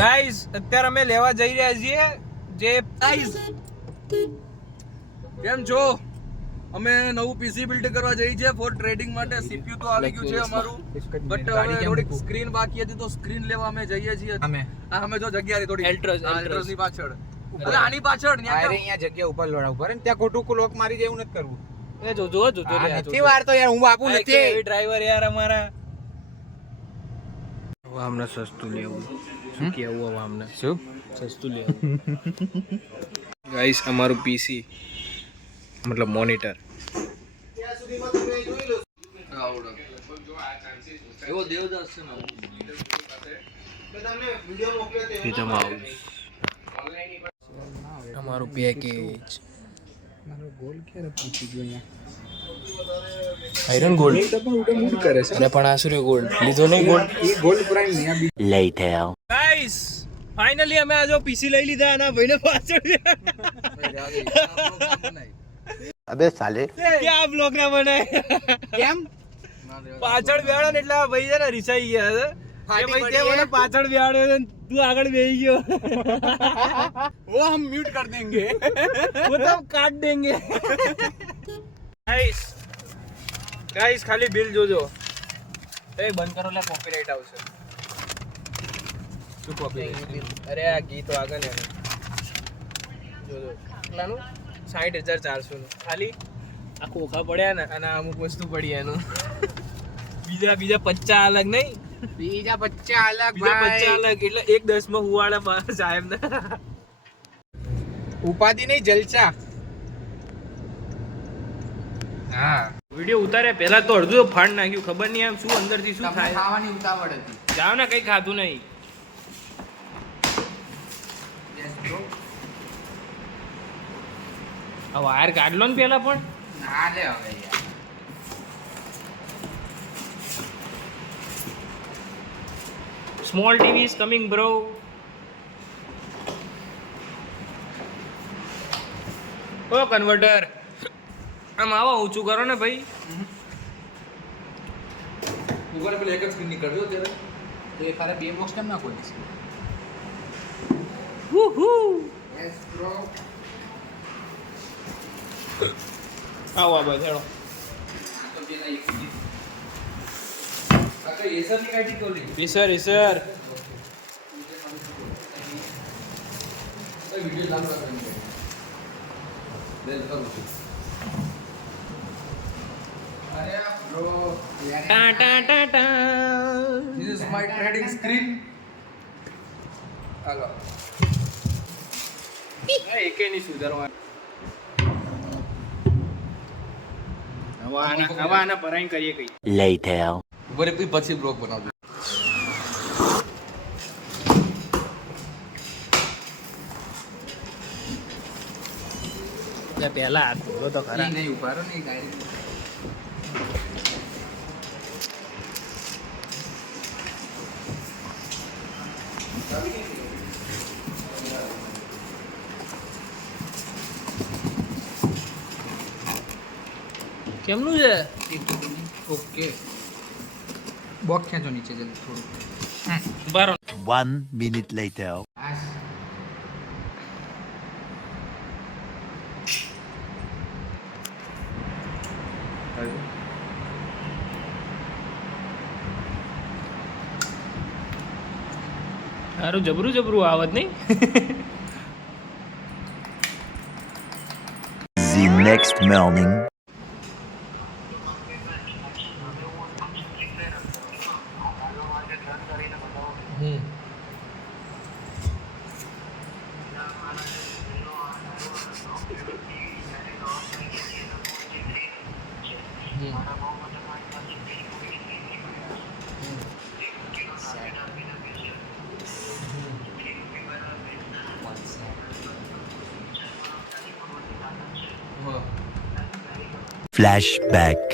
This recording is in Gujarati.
ગાઈસ અત્યારે અમે લેવા જઈ રહ્યા છીએ જે ગાઈસ કેમ છો? અમે નવું પીસી બિલ્ડ કરવા જઈ છે ફોર ટ્રેડિંગ માટે. સીપીયુ તો આવી ગયું છે અમારું, બટ હવે થોડીક સ્ક્રીન બાકી હતી તો સ્ક્રીન લેવા અમે જઈએ છીએ. અમે જો જગ્યા હતી થોડી એલ્ટ્રોસ ની પાછળ, એટલે આની પાછળ અહીંયા જગ્યા ઉપર લોડા ઉપર ને ત્યાં ખોટું લોક મારી જાય એવું નથી કરવું. એ જો નથી વાર તો યાર હું બાપુ નથી ડ્રાઈવર યાર અમારા. અમને સસ્તું લેવું. શું કેવું હવે અમને? શું સસ્તું લેવું? ગાઈસ અમારું પીસી મતલબ મોનિટર એવો દેવદાસ છે ને અમારું પેકેજ આયરન ગોલ્ડ કરે છે. પણ આ સૂર્ય ગોલ્ડ લીધો નહીં. Gold prime later guys finally અમે આ જો પીસી લઈ લીધા અને ભાઈને પાછળ અબે સાલે ક્યાં બ્લોગ ના બનાય કેમ પાછળ બેહાડો ને એટલે આ ભાઈ છે ને રિસાઈ ગયા છે કે ભાઈ તે મને પાછળ બેહાડ્યો છે તું આગળ બેહી ગયો. वो हम म्यूट कर देंगे, वो तो हम काट देंगे. गाइस खाली बिल જોજો. એ બંધ કરો લે કોપીરાઈટ આવશે. શું કોપીરાઈટ? અરે આ ગીત વાગે ને જોજો કેટલાનું 60400 નું ખાલી આ ખોખા પડ્યા ને અને અમુક વસ્તુ પડી એનું. બીજા 50 અલગ નહીં, બીજા 50 અલગ બીજા 50 અલગ એટલે એક 10 માં હુવાડા સાહેબ ને ઉપાધિ નહીં જલસા. હા વિડિયો ઉતારે પહેલા તો અડધું ફાડ નાખ્યું, ખબર નહીં આમ શું અંદરથી શું થાય. ખાવાની ઉતાવળ હતી. જાવ ને કઈ ખાધું નહીં. આ વાયર કાઢ લો ને પેલા પણ. ના લે હવે યાર. Small TV is coming bro. ઓ કન્વર્ટર આમ આવો ઊંચું કરો ને ભાઈ. ઉપર પેલે એક જ સ્ક્રીન ની કરજો ત્યારે તો એ ખાલી બે બોક્સ કેમ ના ખોલીશ? Yes bro. આવો આ બસ હેડો. તો પેલા એક કાકા એસર ની કાઢી કોલી ઈસર ઈસર વિડિયો લાંબો કરવાની બેલ કરું છું. અરે બ્રો ટા ટા ટા ટા. This is my trading screen. હાલો એકે નહીં સુધારવા. હવે આના પરાઈ કરીએ કઈ. later ઉપર પછી બ્લોગ બનાવજો. પહેલા હાથ ધોલો તો ખરા. નહીં ઉભારો નહીં ગાડી. કેમનું છે? ઓકે બોક્સ ખેંચો નીચે જલ્દી થોડું. બારો 1 minute later સારું જબરું આવત નહીં. the next morning flashback